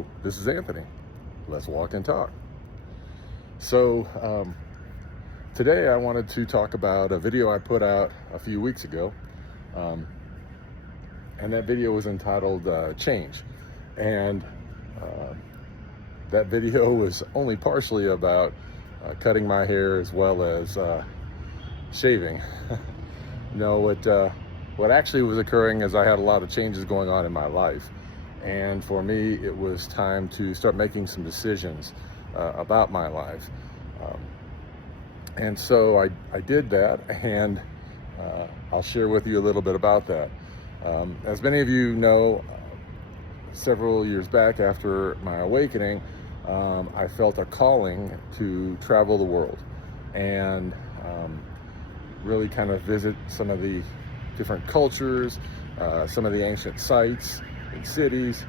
Hello, this is Anthony. Let's walk and talk. So, today I wanted to talk about a video I put out a few weeks ago. And that video was entitled Change. And that video was only partially about cutting my hair as well as shaving. No, what actually was occurring is I had a lot of changes going on in my life. And for me, it was time to start making some decisions about my life. And so I did that, and I'll share with you a little bit about that. As many of you know, several years back after my awakening, I felt a calling to travel the world and really kind of visit some of the different cultures, some of the ancient sites and cities,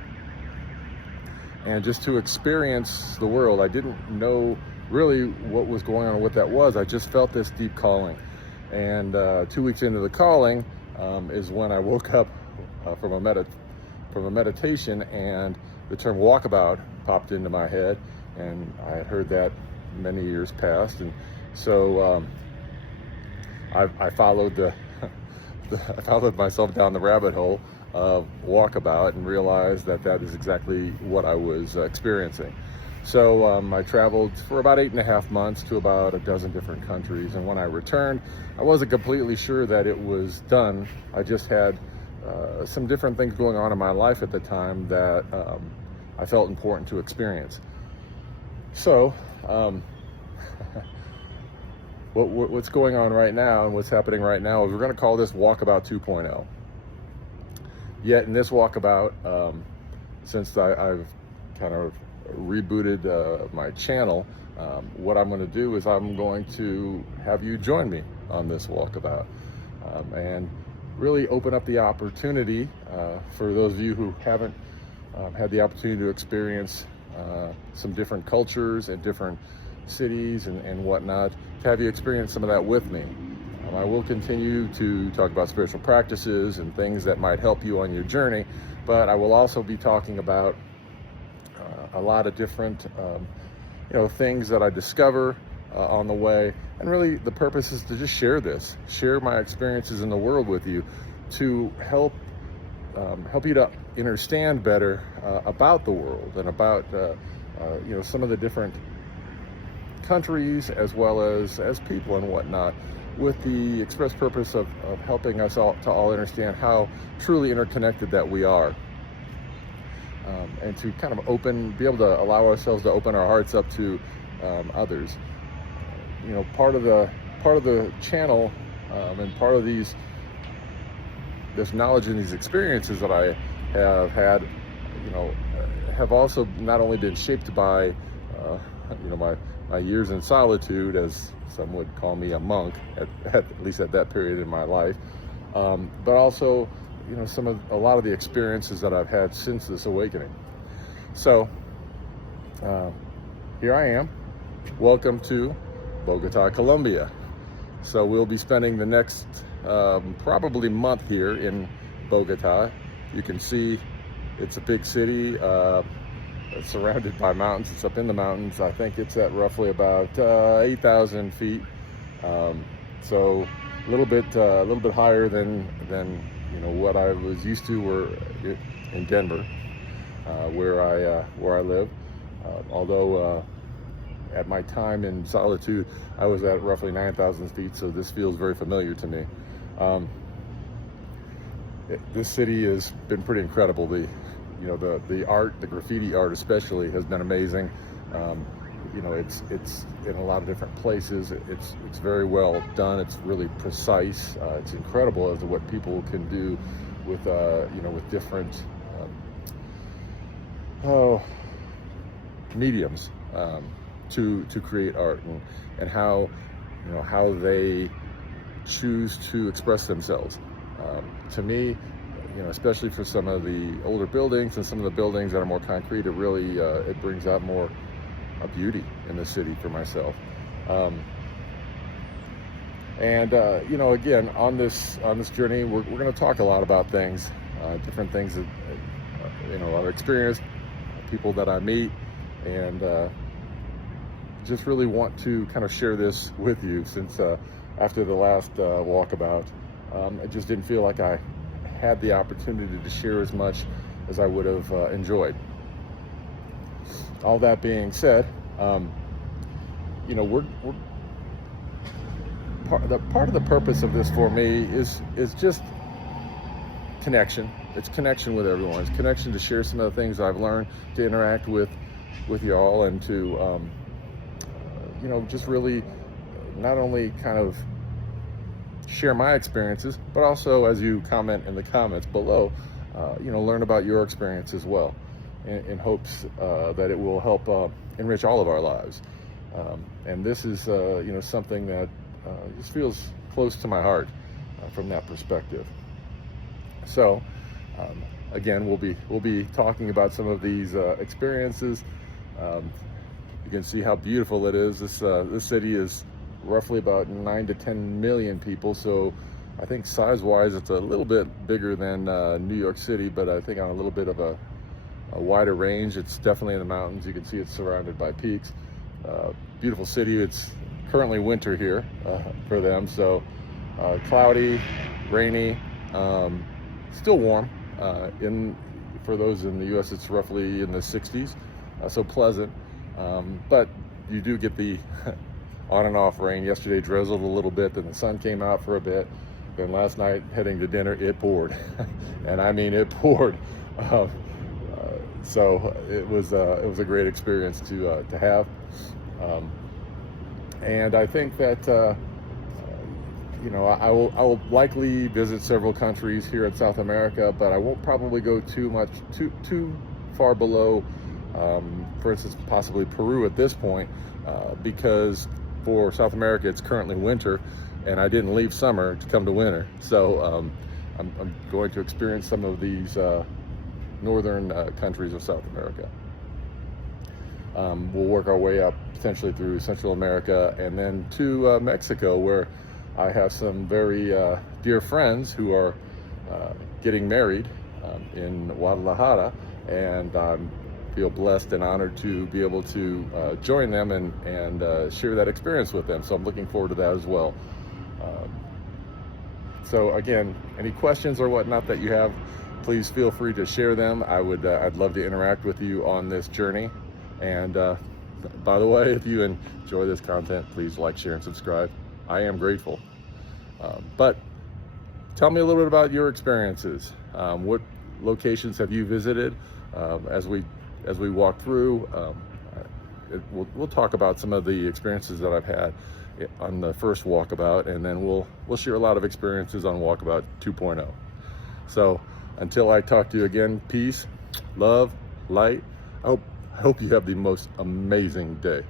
and just to experience the world. I didn't know really what was going on or what that was. I just felt this deep calling. And 2 weeks into the calling is when I woke up from a meditation, and the term walkabout popped into my head, and I had heard that many years past. And so I followed I followed myself down the rabbit hole of walkabout and realized that is exactly what I was experiencing. So I traveled for about 8.5 months to about a dozen different countries, and when I returned, I wasn't completely sure that it was done. I just had some different things going on in my life at the time that I felt important to experience. So what's going on right now and what's happening right now is we're going to call this Walkabout 2.0. Yet in this walkabout, since I've kind of rebooted my channel, what I'm going to do is I'm going to have you join me on this walkabout and really open up the opportunity for those of you who haven't had the opportunity to experience some different cultures and different cities and whatnot, to have you experience some of that with me. I will continue to talk about spiritual practices and things that might help you on your journey, but I will also be talking about a lot of different things that I discover on the way. And really the purpose is to just share my experiences in the world with you, to help you to understand better about the world and about some of the different countries as well as people and whatnot, with the express purpose of helping us all to all understand how truly interconnected that we are, and to kind of be able to allow ourselves to open our hearts up to others. Part of the channel and part of this knowledge and these experiences that I have had, have also not only been shaped by my years in solitude, as some would call me a monk, at least at that period in my life, but also a lot of the experiences that I've had since this awakening. So here I am. Welcome to Bogota, Colombia. So we'll be spending the next probably month here in Bogota. You can see it's a big city. It's surrounded by mountains. It's up in the mountains. I think it's at roughly about 8,000 feet. So a little bit higher than what I was used to in Denver, where I live. Although at my time in solitude, I was at roughly 9,000 feet. So this feels very familiar to me. This city has been pretty incredible. The art, the graffiti art especially, has been amazing. It's in a lot of different places. It's very well done. It's really precise. It's incredible as to what people can do with with different mediums to create art, and how they choose to express themselves. To me, especially for some of the older buildings and some of the buildings that are more concrete, it really it brings out more beauty in the city for myself. Again, on this journey, we're going to talk a lot about things, different things that I've experienced, people that I meet, and just really want to kind of share this with you, since after the last walkabout, I just didn't feel like I had the opportunity to share as much as I would have enjoyed. All that being said, you know, we're part of the purpose of this for me is just connection. It's connection with everyone. It's connection to share some of the things I've learned, to interact with y'all, and to you know, just really not only kind of share my experiences, but also, as you comment in the comments below, you know, learn about your experience as well, in hopes that it will help enrich all of our lives. And this is you know, something that just feels close to my heart from that perspective. So again, we'll be talking about some of these experiences. You can see how beautiful it is. This city is roughly about 9 to 10 million people, so I think size-wise it's a little bit bigger than New York City, but I think on a little bit of a wider range. It's definitely in the mountains. You can see it's surrounded by peaks. Beautiful city. It's currently winter here for them, so cloudy, rainy, still warm. For those in the US, it's roughly in the 60s, so pleasant, but you do get the on and off rain. Yesterday drizzled a little bit, then the sun came out for a bit, then last night heading to dinner it poured and I mean it poured. So it was a great experience to have, and I think that you know, I will likely visit several countries here in South America, but I won't probably go too far below, for instance, possibly Peru at this point, because for South America it's currently winter, and I didn't leave summer to come to winter. So I'm going to experience some of these northern countries of South America. We'll work our way up potentially through Central America, and then to Mexico, where I have some very dear friends who are getting married in Guadalajara, and I feel blessed and honored to be able to join them and share that experience with them. So I'm looking forward to that as well. So again, any questions or whatnot that you have, please feel free to share them. I'd love to interact with you on this journey. And by the way, if you enjoy this content, please like, share, and subscribe. I am grateful. But tell me a little bit about your experiences. What locations have you visited? As we walk through, we'll talk about some of the experiences that I've had on the first walkabout, and then we'll share a lot of experiences on Walkabout 2.0. So until I talk to you again, peace, love, light. I hope you have the most amazing day.